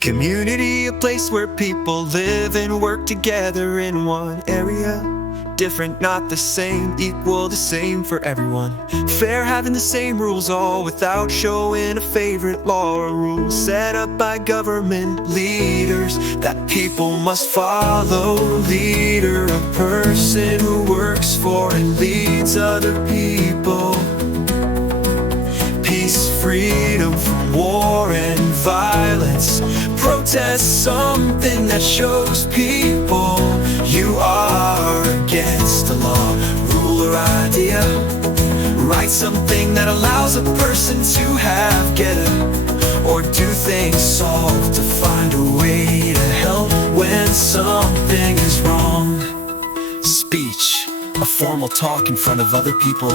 Community, a place where people live and work together in one area. Different, not the same, equal, the same for everyone. Fair, having the same rules, all without showing a favorite law or rule. Set up by government leaders that people must follow. Leader, a person who works for and leads other people. Peace, freedom from war and violence. Protest, something that shows people you are against the law. Rule or idea, write something that allows a person to have, get it, or do things, solve, to find a way to help when something is wrong. Speech, a formal talk in front of other people.